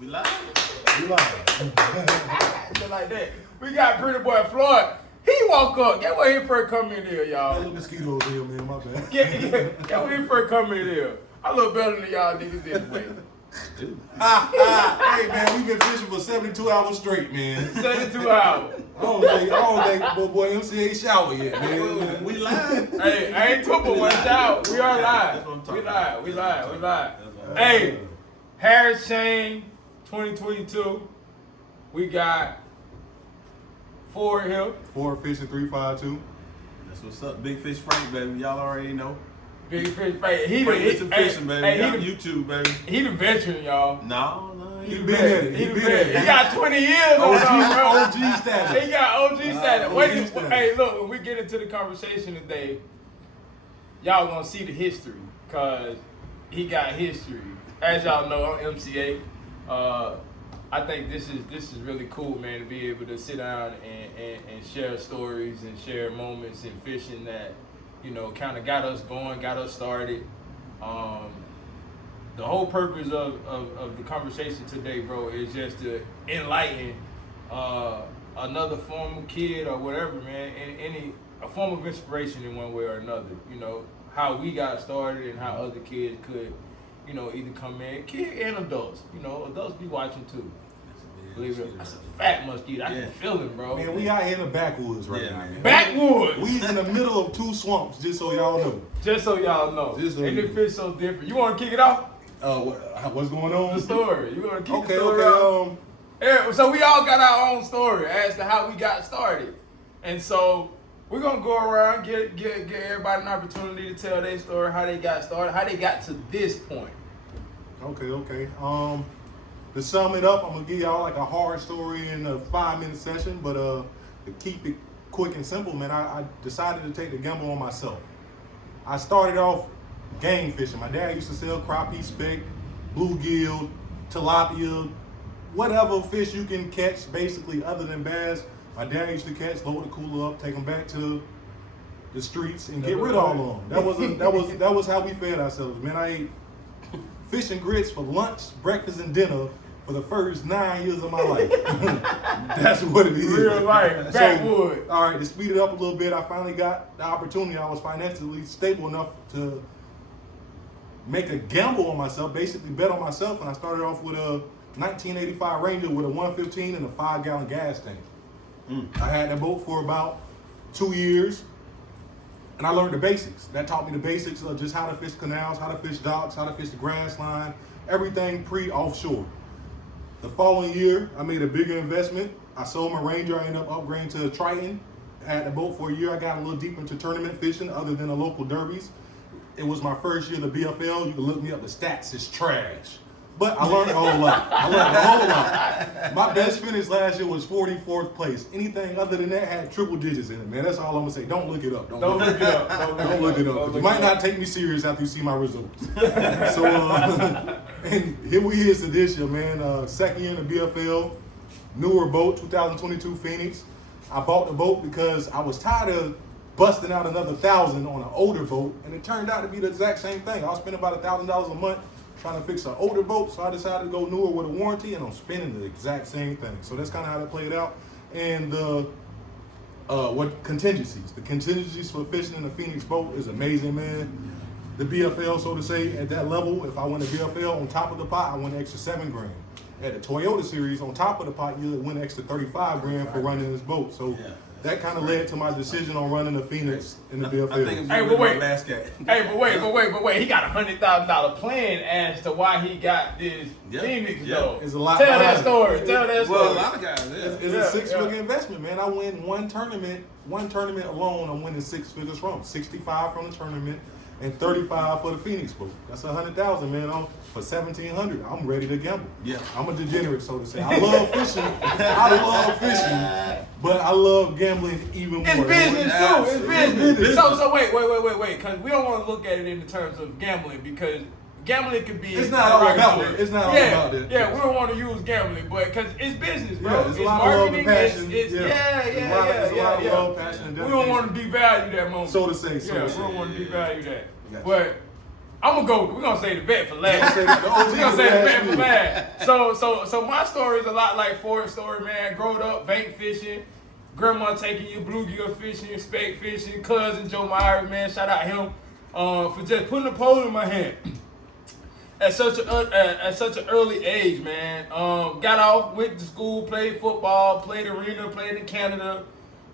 We live. Just like that. We got Pretty Boy Floyd. He woke up. Get what he first come in here, y'all. Little mosquitoes here, man. My bad. Get what he first come in here. I look better than y'all niggas anyway. Hey, man, we've been fishing for 72 hours straight, man. 72 hours. I don't think boy MC ain't showered yet, man. We live. Hey, I ain't took but one shower. We are live. That's what I'm talking We about. live. We live. We live. That's what I'm Hey, Harris Chain 2022. We got 4 here. 4 fishing 352. That's what's up. Big Fish Frank, baby. Y'all already know. Big Fish Frank. He Frank the get some fishing, baby. Hey, He on he YouTube, baby. the veteran, y'all. No, He he been at it. He He the been veteran. at He it. got 20 years on him, bro. OG status. He got OG status. OG Wait, status. hey, look, when we get into the conversation today, y'all gonna see the history, cause he got history. As y'all know, I'm MCA. I think this is really cool, man, to be able to sit down and share stories and share moments in fishing that, you know, kind of got us going, got us started. The whole purpose of the conversation today, bro, is just to enlighten another former kid or whatever, man, in a form of inspiration in one way or another. You know, how we got started and how other kids could, you know, either come in, kid and adults. You know, adults be watching too. Believe it, that's a fat mosquito. I can feel him, bro. Man, we out here in the backwoods right Yeah, now. man. Backwoods. We in the middle of 2 swamps, just so y'all know. Just so y'all know, Just so and you it feels so different. You want to kick it off? What's going on? The story. You want to kick Okay, the story off? okay. Yeah, so we all got our own story as to how we got started, and so we're gonna go around get everybody an opportunity to tell their story, how they got started, how they got to this point. Okay. To sum it up, I'm gonna give y'all like a hard story in a 5-minute session, but to keep it quick and simple, man, I decided to take the gamble on myself. I started off game fishing. My dad used to sell crappie, speck, bluegill, tilapia, whatever fish you can catch, basically, other than bass. My dad used to catch, load the cooler up, take them back to the streets, and get rid of all of them. That was how we fed ourselves, man. I ate fish and grits for lunch, breakfast, and dinner for the first 9 years of my life. That's what it is. Real life, backwood. All right, to speed it up a little bit, I finally got the opportunity. I was financially stable enough to make a gamble on myself, basically bet on myself, and I started off with a 1985 Ranger with a 115 and a 5-gallon gas tank. I had that boat for about 2 years, and I learned the basics. That taught me the basics of just how to fish canals, how to fish docks, how to fish the grass line, everything pre-offshore. The following year, I made a bigger investment. I sold my Ranger. I ended up upgrading to a Triton. I had the boat for a year. I got a little deep into tournament fishing other than the local derbies. It was my first year of the BFL. You can look me up. The stats is trash. But I learned a whole lot. My best finish last year was 44th place. Anything other than that had triple digits in it, man. That's all I'm going to say. Don't look it up. Don't look it up. Don't look it up. You might not take me serious after you see my results. So, and here we is to this year, man. Second year in the BFL, newer boat, 2022 Phoenix. I bought the boat because I was tired of busting out another $1,000 on an older boat, and it turned out to be the exact same thing. I was spending about $1,000 a month trying to fix an older boat, so I decided to go newer with a warranty, and I'm spending the exact same thing. So that's kind of how that played out. And the contingencies for fishing in the Phoenix boat is amazing, man. The BFL, so to say, at that level, if I win the BFL on top of the pot, I win an extra $7,000. At the Toyota series, on top of the pot, you win an extra $35,000 for running this boat. So that kind of led to my decision on running the Phoenix in the BFL. I think Hey, but wait. basket. Hey, but wait. He got a $100,000 plan as to why he got this Phoenix though. It's a lot. Tell that story. Tell that story. Well, a lot of guys. It's a 6-figure investment, man. I win one tournament alone. I'm winning 6 figures from 65 from the tournament and 35 for the Phoenix boat. That's $100,000, man. For $1,700, I'm ready to gamble. Yeah, I'm a degenerate, so to say. I love fishing. But I love gambling even more. It's business too. It's business. So wait. Because we don't want to look at it in the terms of gambling, because gambling could be. It's not all about it. It's not all about it. Yeah, we don't want to use gambling, but because it's business, bro. Yeah, it's a lot of love and passion. It's a lot of love, passion, and We don't want to devalue that moment. So to say. We don't want to devalue that. Gotcha. But We're gonna say the vet for last. We're gonna say the OG We're gonna say the vet last. for last. So my story is a lot like Ford's story, man. Growing up bank fishing, grandma taking you bluegill fishing, speck fishing, cousin Joe Myers, man, shout out him for just putting a pole in my hand at such an early age, man. Got off, went to school, played football, played arena, played in Canada,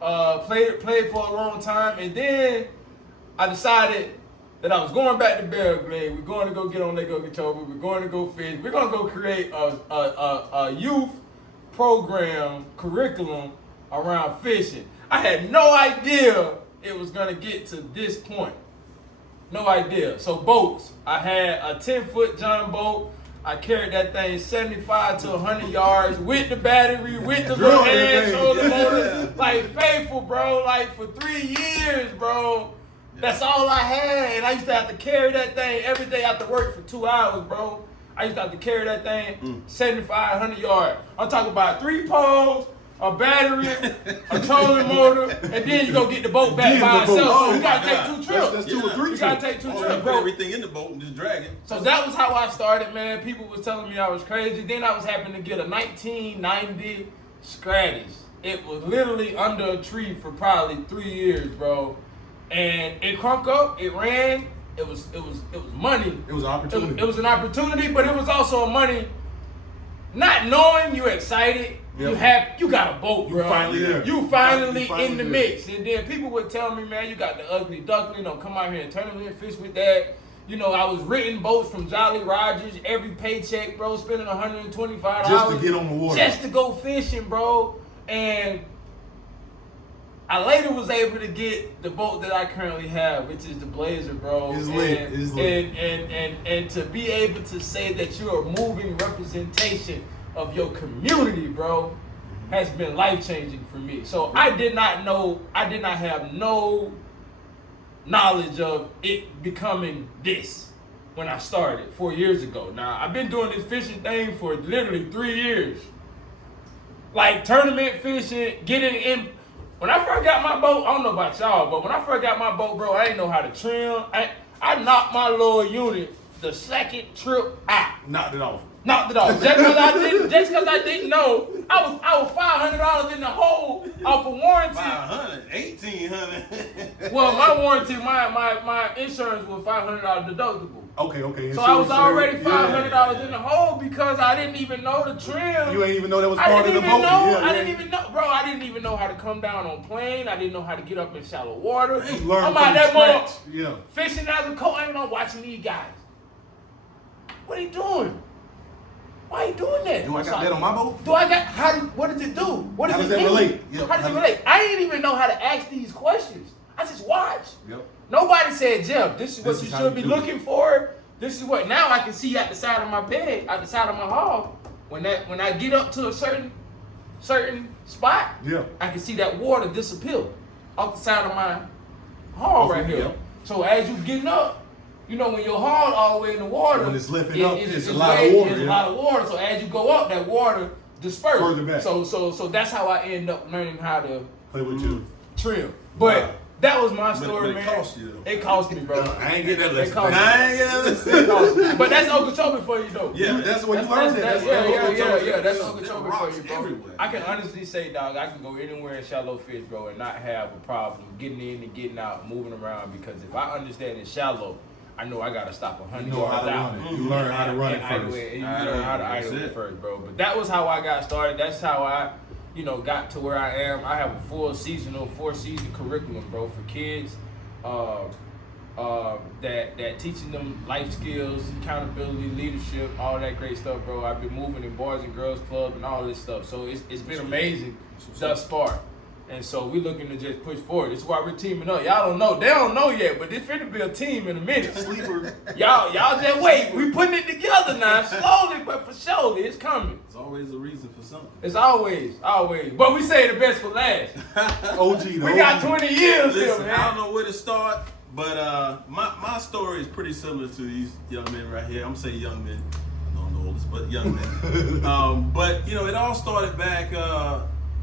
played for a long time, and then I decided that I was going back to Belgrade. We're going to go get on Lake Okeechobee. We're going to go fish. We're going to go create a youth program curriculum around fishing. I had no idea it was going to get to this point. No idea. So boats. I had a 10-foot John boat. I carried that thing 75 to 100 yards with the battery, with the little hand shoulder motor. Like faithful, bro. Like for 3 years, bro. That's all I had. And I used to have to carry that thing every day after work for 2 hours, bro. I used to have to carry that thing 75, 100 yards. I'm talking about 3 poles, a battery, a trolling motor, and then you go get the boat back by itself. So you gotta take 2 trips. That's 2 or 3 You gotta trips. take 2 Put trips, bro. everything in the boat and just drag it. So that was how I started, man. People was telling me I was crazy. Then I was happening to get a 1990 Scratties. It was literally under a tree for probably 3 years, bro. And it crunk up, it ran. It was money. It was an opportunity. It was an opportunity, but it was also a money. Not knowing you excited, Yep. you got a boat, bro. You finally there. You finally You finally in the there. mix. And then people would tell me, man, you got the ugly duckling. Don't come out here and tournament fish with that. You know, I was renting boats from Jolly Rogers every paycheck, bro, spending $125 Just to get on the water. just to go fishing, bro. And I later was able to get the boat that I currently have, which is the Blazer, bro. It's lit. And, It's lit. And to be able to say that you're a moving representation of your community, bro, has been life-changing for me. So I did not have no knowledge of it becoming this when I started 4 years ago. Now, I've been doing this fishing thing for literally 3 years. Like tournament fishing, getting in. When I first got my boat, I don't know about y'all, but when I first got my boat, bro, I didn't know how to trim. I knocked my little unit the second trip out. Knocked it off. Knocked it off. Just because I didn't know. I was $500 in the hole off a warranty. 500, 1,800. Well, my warranty, my insurance was $500 deductible. Okay. So I was already $500 $500 in the hole because I didn't even know the trim. You ain't even know that was I part of didn't the even boat. know. I didn't even know, bro. I didn't even know how to come down on plane. I didn't know how to get up in shallow water. Learn I'm from out there, scratch. mom, Yeah. fishing as a coach. I ain't know watching these guys. What are you doing? Why are you doing that? Do I got that on my boat? What does it do? What How does does it that mean? relate? Yeah, How does how it do- relate? I didn't even know how to ask these questions. I just watched. Yep. Nobody said, Jeff, this is what This you is how should you be do it. looking for. This is what now I can see at the side of my bed, at the side of my hall. When I get up to a certain spot, Yeah. I can see that water disappear off the side of my hall right here. Yep. So as you getting up, you know when your hall all the way in the water, When it's lifting up, it's a lot of way- water, It's a yeah. lot of water. So as you go up, that water disperses. Further back. So that's how I end up learning how to Play with you. trim. But Wow. that was my But story, it man. cost you, though. It cost me, bro. I ain't get that It lesson. cost me. I ain't gonna listen. It cost me. But that's Okeechobee for you, though. Yeah. That's what you learned. That's Yeah, Okeechobee. that's There's Okeechobee for rocks you, bro. everywhere. I can honestly say, dog, I can go anywhere in shallow fish, bro, and not have a problem getting in and getting out, moving around. Because if I understand it's shallow, I know I gotta stop 100 You know how yards to out. run it. You learn how to run it And idle first. it, and you learn how to idle That's it it. first, bro. But that was how I got started. That's how I, got to where I am. I have a full seasonal, 4-season curriculum, bro, for kids. That teaching them life skills, accountability, leadership, all that great stuff, bro. I've been moving in Boys and Girls Club and all this stuff. So it's been amazing thus far. And so we're looking to just push forward. This is why we're teaming up. Y'all don't know. They don't know yet, but this finna be a team in a minute. Sleeper. Y'all just wait. We putting it together now, slowly but for surely. It's coming. It's always a reason for something. It's always. But we say the best for last. OG, though. We got 20 years here, Listen, I don't man. know where to start, but my story is pretty similar to these young men right here. I'm gonna say young men. I don't know the oldest, but young men. But it all started back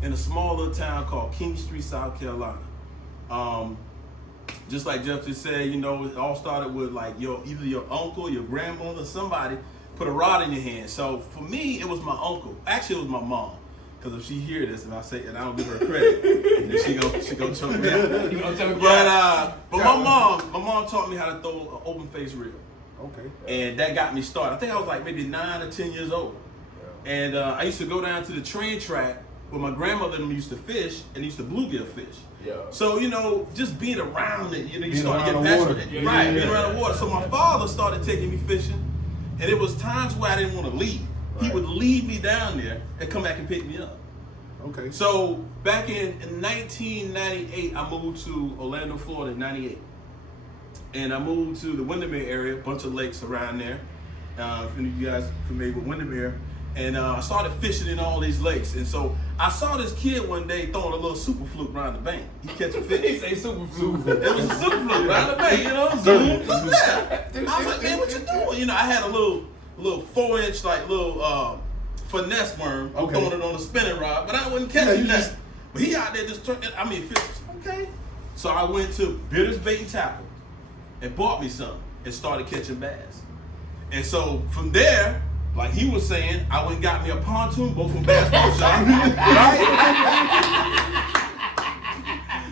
in a small little town called King Street, South Carolina. just like Jeff just said, you know, it all started with like either your uncle, your grandmother, somebody put a rod in your hand. So for me, it was my uncle. Actually, it was my mom. Because if she hear this and I say, and I don't give her credit, then she go choke me out. But my mom taught me how to throw an open face reel. Okay. And that got me started. I think I was like maybe 9 or 10 years old. And I used to go down to the train track where my grandmother and them used to fish and used to bluegill fish. Yeah. So, you know, just being around it, you know, you Being start to around get the passionate. water. Right, Yeah. being around the water. So my father started taking me fishing, and it was times where I didn't want to leave. He would lead me down there and come back and pick me up. Okay. So back in 1998, I moved to Orlando, Florida in 98. And I moved to the Windermere area, a bunch of lakes around there. If any of you guys are familiar with Windermere. And I started fishing in all these lakes. And so I saw this kid one day throwing a little super fluke around the bank. He catching He fish. say super fluke. It was a super fluke around the bank, you know? Zoom. Yeah. I was like, man, what you doing? You know, I had a little 4-inch, like little finesse worm. I'm Okay. throwing it on a spinning rod, but I wasn't catching that. But he out there just turning, fish. Okay. So I went to Bitters Bait and Tackle and bought me some and started catching bass. And so from there, like he was saying, I went and got me a pontoon boat from Bass Pro Shop.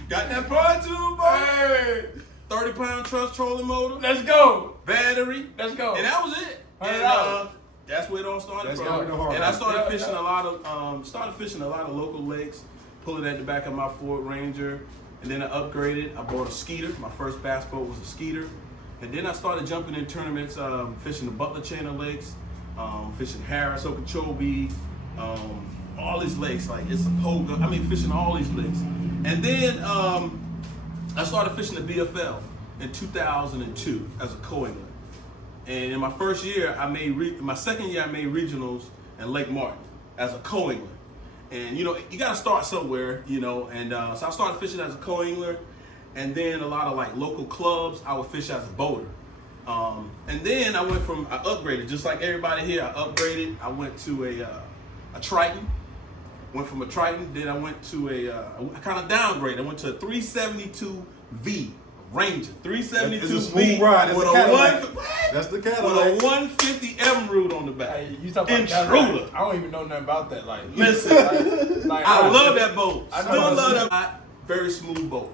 Got that pontoon boat, 30-pound truss trolling motor, Let's go. battery, Let's go. and that was it. And $100. that's where it all started That's from. gotta be the hard And I part. started fishing a lot of local lakes, pulling at the back of my Ford Ranger, and then I upgraded. I bought a Skeeter. My first bass boat was a Skeeter, and then I started jumping in tournaments, fishing the Butler Chain of Lakes, fishing Harris, Okeechobee, all these lakes like Issapoga. Fishing all these lakes, and then I started fishing the BFL in 2002 as a co-angler. And in my first year, my second year, I made regionals in Lake Martin as a co-angler. And you know, you got to start somewhere, you know. And so I started fishing as a co-angler, and then a lot of like local clubs, I would fish as a boater. And then I upgraded, just like everybody here. I upgraded. I went to a Triton. Went from a Triton, then I went to I kind of downgraded. I went to a 372V Ranger, 372V It's a smooth ride. That's with the a Cadillac. one, That's the with Cadillac. a 150 Emerald on the back. Hey, you talk about Intruder. Cadillac. I don't even know nothing about that. Like, Listen, like, I love that boat. I know. Still love that. Very smooth boat.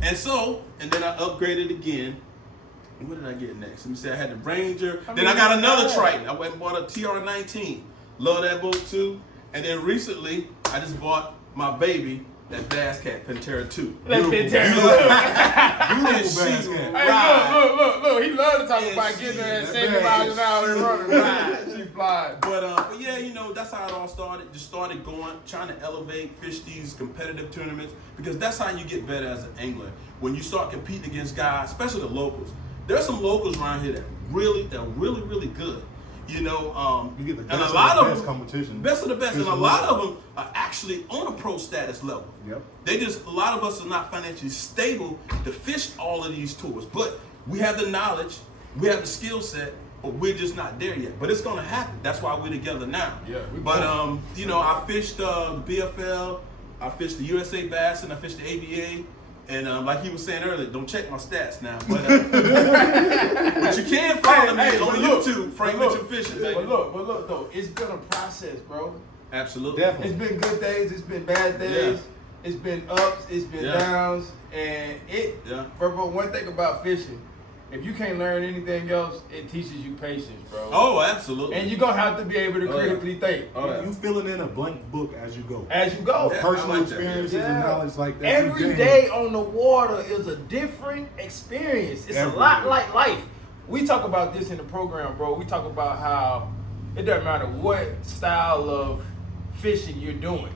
And then I upgraded again. What did I get next? Let me see. I had the Ranger. Then I got another Triton. I went and bought a TR19. Love that boat too. And then recently, I just bought my baby, that Bass Cat Pantera 2. Let's Beautiful. Pantera. Beautiful Bass Cat. Hey, look. He love to talk Yeah, about she- getting her at that 70 bad. miles an hour and running. Right. She flies. But yeah, you know, that's how it all started. Just started going, trying to elevate, fish these competitive tournaments, because that's how you get better as an angler. When you start competing against guys, especially the locals. There's some locals around here that really good. You know, You get the and best a lot of the of best them, competition. best of the best, and a Fishing lot level. of them are actually on a pro status level. Yep. A lot of us are not financially stable to fish all of these tours, but we have the knowledge, we have the skill set, but we're just not there yet. But it's gonna happen. That's why we're together now. Yeah, we But both. you know, I fished the BFL, I fished the USA Bass, and I fished the ABA. And like he was saying earlier, don't check my stats now. But, but you can follow me on YouTube, Frank Mitchell Fishing, baby. But look though, it's been a process, bro. Absolutely. Definitely. It's been good days, it's been bad days, it's been ups, it's been Yeah. downs, and Yeah. Bro, one thing about fishing, if you can't learn anything else, it teaches you patience, bro. Oh, absolutely. And you're gonna have to be able to Oh, yeah. critically think Oh, yeah. You filling in a blank book as you go. as you go. Yeah. I Personal like that. experiences Yeah. and knowledge like that. Every you gain. day on the water is a different experience. It's Every a lot day. like life. We talk about this in the program, bro. We talk about how it doesn't matter what style of fishing you're doing,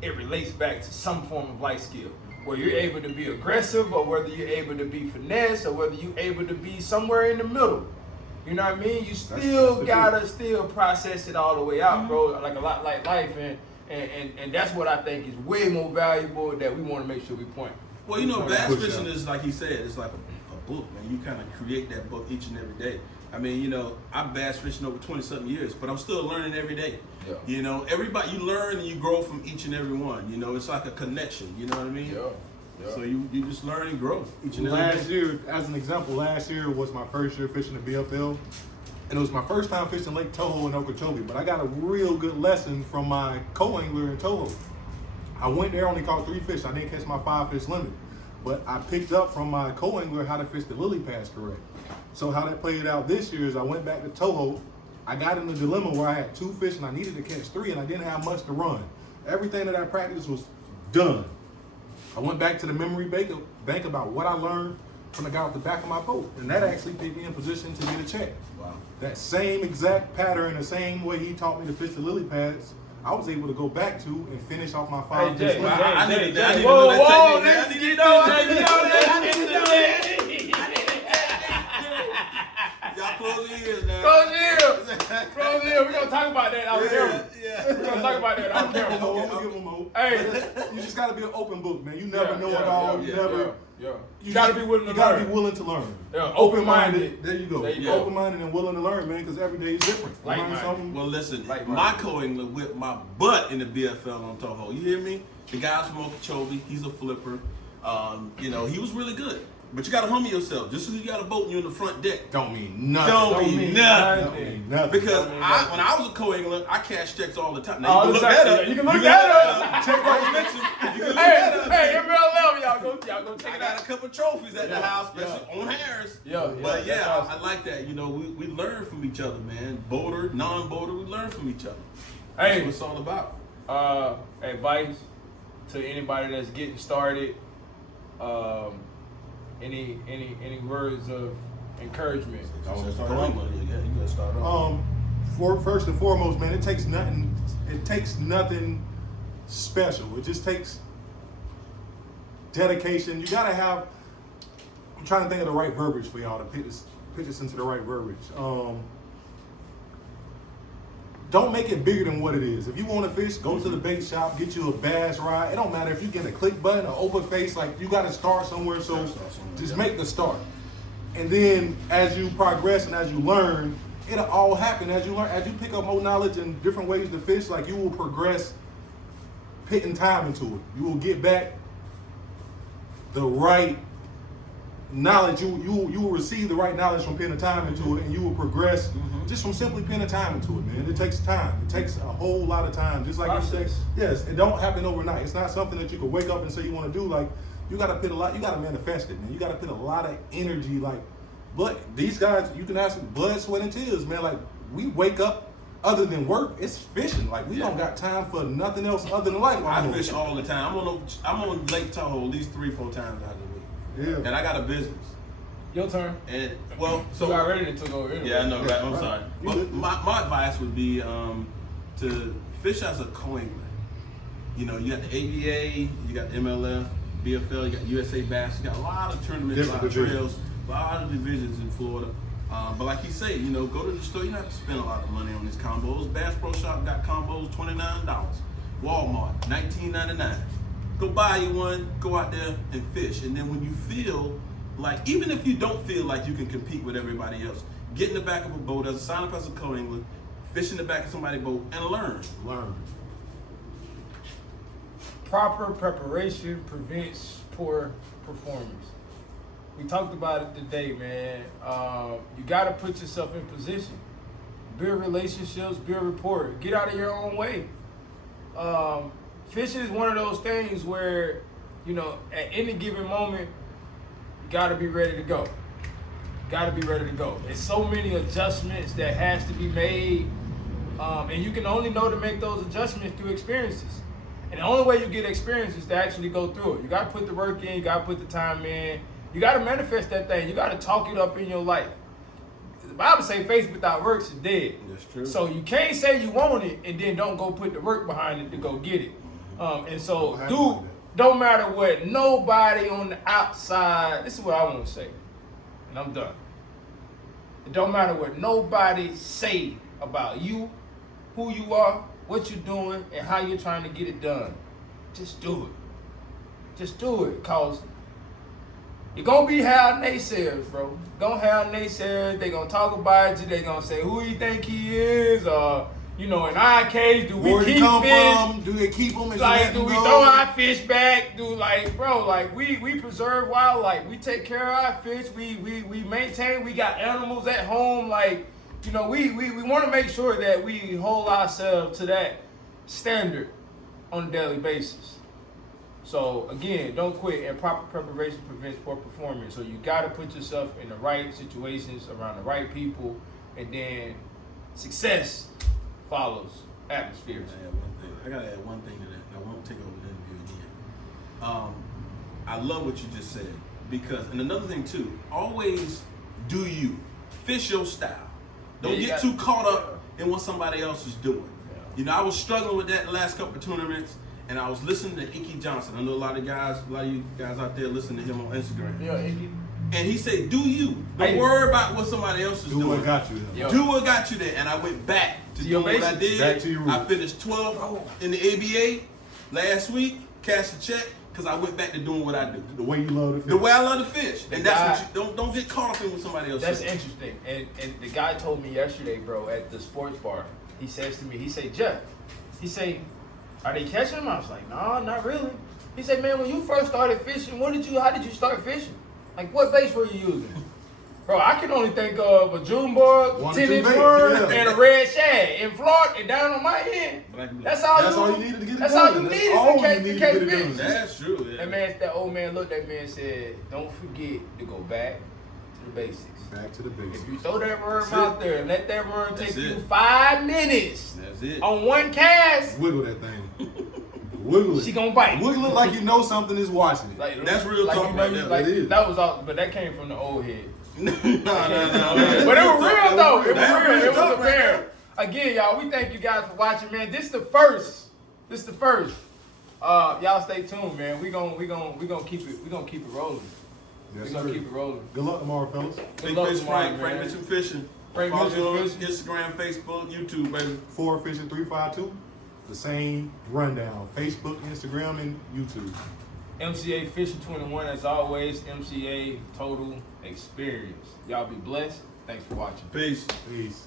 it relates back to some form of life skill. Where you're able to be aggressive, or whether you're able to be finesse, or whether you're able to be somewhere in the middle. You know what I mean? You still the gotta still process it all the way out, bro. Like a lot like life, and that's what I think is way more valuable that we want to make sure we point. Well, you know, Point bass out. fishing is like he said, it's like a book, man. You kind of create that book each and every day. I mean, you know, I'm bass fishing over 20-something years, but I'm still learning every day. Yeah. You know, everybody, you learn and you grow from each and every one. You know, it's like a connection. You know what I mean? Yeah. Yeah. So you just learn and grow each and every Last day. year, as an example, last year was my first year fishing the BFL. And it was my first time fishing Lake Toho in Okeechobee, but I got a real good lesson from my co-angler in Toho. I went there, only caught 3 fish. I didn't catch my 5-fish limit, but I picked up from my co-angler how to fish the lily pads correct. So how that played out this year is I went back to Toho. I got in a dilemma where I had 2 fish and I needed to catch 3 and I didn't have much to run. Everything that I practiced was done. I went back to the memory bank about what I learned from the guy off the back of my boat, and that actually put me in position to get a check. Wow. That same exact pattern, the same way he taught me to fish the lily pads, I was able to go back to and finish off my 5 Hey, fish Jay, limit. I need to Jay, know that whoa, technique, man. I let's need get to on know that. Y'all close your ears now. Close here. We're gonna talk about that out there. Yeah. We're gonna talk about that out I'm there. gonna give him hope. Hey. You just gotta be an open book, man. You never know it all. You never. You gotta be willing to You gotta learn. be willing to learn. Yeah, Open-minded. There you go. There you go. Open-minded and willing to learn, man, because every day is different. You learn Like-minded. something. Well, listen, Like my Mark. co-angler whipped my butt in the BFL on Toho. You hear me? The guy's from Okeechobee. He's a flipper. You know, he was really good. But you got to humble yourself. Just as you got a boat and you're in the front deck. Don't mean nothing. Don't mean nothing. Don't mean nothing. Because mean when nothing. I was a co-angler, I cashed checks all the time. Now, All you the can look time. that up. Yeah, you can look that up. Check right next to you. You can look Hey, that up. hey, MLM, y'all go check I it got out. a couple trophies at the Yeah, house, especially on Harris. Yeah, But yeah, yeah, that's I like that. You know, we learn from each other, man. Boater, non-boater, we learn from each other. That's Hey. what it's all about. Advice to anybody that's getting started. Any words of encouragement? Co-angler, yeah, you gotta start off. First and foremost, man, it takes nothing. It takes nothing special. It just takes dedication. You gotta have. I'm trying to think of the right verbiage for y'all to put this into the right verbiage. Don't make it bigger than what it is. If you want to fish, go to the bait shop, get you a bass rod. It don't matter if you get a click button or open face. Like, you got to start somewhere. So just make the start. And then as you progress and as you learn, it'll all happen as you learn. As you pick up more knowledge and different ways to fish, like, you will progress putting time into it. You will get back the right knowledge. You will receive the right knowledge from putting the time into it, and you will progress just from simply putting the time into it, man. It takes time. It takes a whole lot of time. Just like you said, Process. yes, it don't happen overnight. It's not something that you can wake up and say you want to do. Like, you got to put a lot. You got to manifest it, man. You got to put a lot of energy. Like, but these guys, you can have some blood, sweat, and tears, man. Like, we wake up. Other than work, it's fishing. Like, we don't got time for nothing else other than life. I fish all the time. I'm on Lake Tahoe at least 3-4 times out of the week. Yeah. And I got a business. Your turn. And well, So so I already took over. Anyway. yeah, I know, right? I'm Right. sorry. You But good. my advice would be to fish as a co-angler. You know, you got the ABA, you got the MLF, BFL, you got USA Bass. You got a lot of tournaments, a lot of Different trails, a lot of divisions in Florida. But like you say, you know, go to the store. You don't have to spend a lot of money on these combos. Bass Pro Shop got combos $29. Walmart $19.99. Go buy you one. Go out there and fish. And then when you feel like, even if you don't feel like you can compete with everybody else, get in the back of a boat, as a sign up as a co-angler, fish in the back of somebody's boat, and learn. Learn. Proper preparation prevents poor performance. We talked about it today, man. You got to put yourself in position. Build relationships, build rapport. Get out of your own way. Fishing is one of those things where, you know, at any given moment, you got to be ready to go. Got to be ready to go. There's so many adjustments that has to be made, and you can only know to make those adjustments through experiences. And the only way you get experience is to actually go through it. You got to put the work in. You got to put the time in. You got to manifest that thing. You got to talk it up in your life. The Bible say faith without works is dead. That's true. So you can't say you want it and then don't go put the work behind it to go get it. And so, dude, don't matter what nobody on the outside. This is what I want to say, and I'm done. It don't matter what nobody say about you, who you are, what you're doing, and how you're trying to get it done. Just do it. Just do it, cause you're gonna be have naysayers, bro. Gonna have naysayers. They gonna talk about you. They gonna say who you think he is, or you know, in our case, do we Where keep he come fish? from? Do they keep them? Like, do we throw our fish back? Do like, bro, like we preserve wildlife. We take care of our fish. We maintain. We got animals at home. Like, you know, we want to make sure that we hold ourselves to that standard on a daily basis. So again, don't quit. And proper preparation prevents poor performance. So you got to put yourself in the right situations around the right people, and then success follows atmospheres. I gotta add one thing to that. I won't take over the interview again. I love what you just said because, and another thing too, always do you fish your style. Don't Yeah, you get got- too caught up in what somebody else is doing. Yeah. You know, I was struggling with that the last couple of tournaments, and I was listening to Icky Johnson. I know a lot of you guys out there listen to him on Instagram. Yeah, Icky. And he said, "Do you? Don't Hey. worry about what somebody else is Do doing. what got you Yo. there. Do what got you there." And I went back to your doing what I basics. did. Back to your I roots. finished 12th in the ABA last week, cashed a check because I went back to doing what I do. The way you love to fish. The way I love to fish. The And that's guy- what you don't get caught up in what somebody else That's says. interesting. And the guy told me yesterday, bro, at the sports bar. He says to me, he said, "Jeff," he said, "are they catching them?" I was like, "No, not really." He said, "Man, when you first started fishing, how did you start fishing? Like, what baits were you using?" Bro, I can only think of a June bug, 1 or 10-inch 2 baits, worm, yeah. and a red shad in Florida and down on my end. That's all That's all you needed to get it That's done. all you That's needed all to you catch needed to to catch get it fish. done. That's true. Yeah. That old man looked at me and said, "Don't forget to go back to the basics. Back to the basics. If you throw that worm That's out it. there and let that worm That's take you it. 5 minutes That's it. on one cast, Wiggle that thing. Wiggle it. she gonna bite. Wiggle it like you know something is watching it. Like, That's real like, talk you know, right you- there. like, It is. that was all, but that came from the old head. no. But it was real though. It was real. It was a fair. Again, y'all, we thank you guys for watching, man. This the first. Y'all stay tuned, man. We gonna keep it rolling. Yes, We gonna sir. keep it rolling. Good luck tomorrow, fellas. Big luck Fish tomorrow, Frank, Frank man. Mitchell Fishing. Frank Follow Mitchell you on Fishing. Instagram, Facebook, YouTube, baby. 4 Fishing 352. The same rundown. Facebook, Instagram, and YouTube. MCA Fishing 21, as always. MCA Total Experience. Y'all be blessed. Thanks for watching. Peace. Peace.